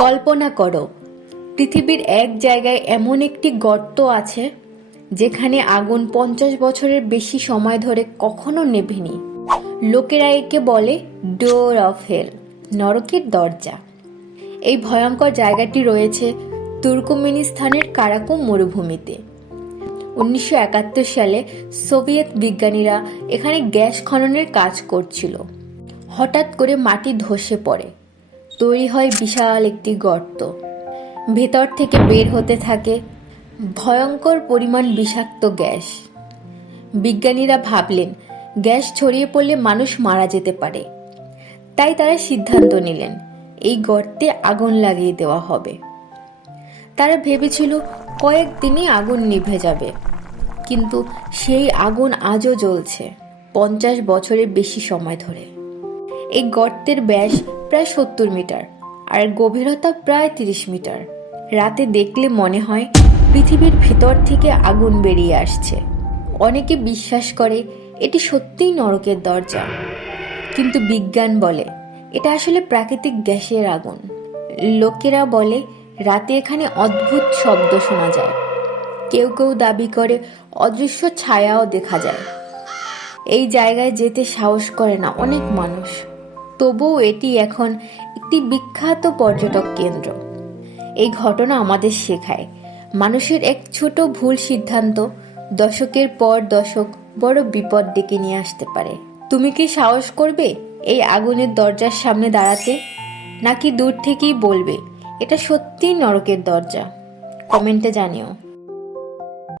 কল্পনা করো, পৃথিবীর এক জায়গায় এমন একটি গর্ত আছে যেখানে আগুন 50 বছরের বেশি সময় ধরে কখনো নেভেনি। লোকেরা একে বলে ডোর অফ হেল, নরকের দরজা। এই ভয়ঙ্কর জায়গাটি রয়েছে তুর্কমেনিস্তানের কারাকুম মরুভূমিতে। 1971 সালে সোভিয়েত বিজ্ঞানীরা এখানে গ্যাস খননের কাজ করছিল। হঠাৎ করে মাটি ধসে পড়ে, তৈরি হয় বিশাল একটি গর্ত। ভেতর থেকে বের হতে থাকে ভয়ঙ্কর পরিমাণ বিষাক্ত গ্যাস। বিজ্ঞানীরা ভাবলেন গ্যাস ছড়িয়ে পড়লে মানুষ মারা যেতে পারে। তাই তারা সিদ্ধান্ত নিলেন এই গর্তে আগুন লাগিয়ে দেওয়া হবে। তারা ভেবেছিল কয়েকদিনই আগুন নিভে যাবে, কিন্তু সেই আগুন আজও জ্বলছে 50 বছরের বেশি সময় ধরে। এই গর্তের ব্যাস প্রায় 70 মিটার আর গভীরতা প্রায় 30 মিটার। রাতে দেখলে মনে হয় পৃথিবীর ভেতর থেকে আগুন বেরিয়ে আসছে। অনেকে বিশ্বাস করে এটি সত্যিই নরকের দরজা, কিন্তু বিজ্ঞান বলে এটা আসলে প্রাকৃতিক গ্যাসের আগুন। লোকেরা বলে রাতে এখানে অদ্ভুত শব্দ শোনা যায়, কেউ কেউ দাবি করে অদৃশ্য ছায়াও দেখা যায়। এই জায়গায় যেতে সাহস করে না অনেক মানুষ, তবুও এটি এখন একটি বিখ্যাত পর্যটক কেন্দ্র। এই ঘটনা আমাদের শেখায় মানুষের এক ছোট ভুল সিদ্ধান্ত দশকের পর দশক বড় বিপদ ডেকে নিয়ে আসতে পারে। তুমি কি সাহস করবে এই আগুনের দরজার সামনে দাঁড়াতে, নাকি দূর থেকেই বলবে এটা সত্যিই নরকের দরজা? কমেন্টে জানিও।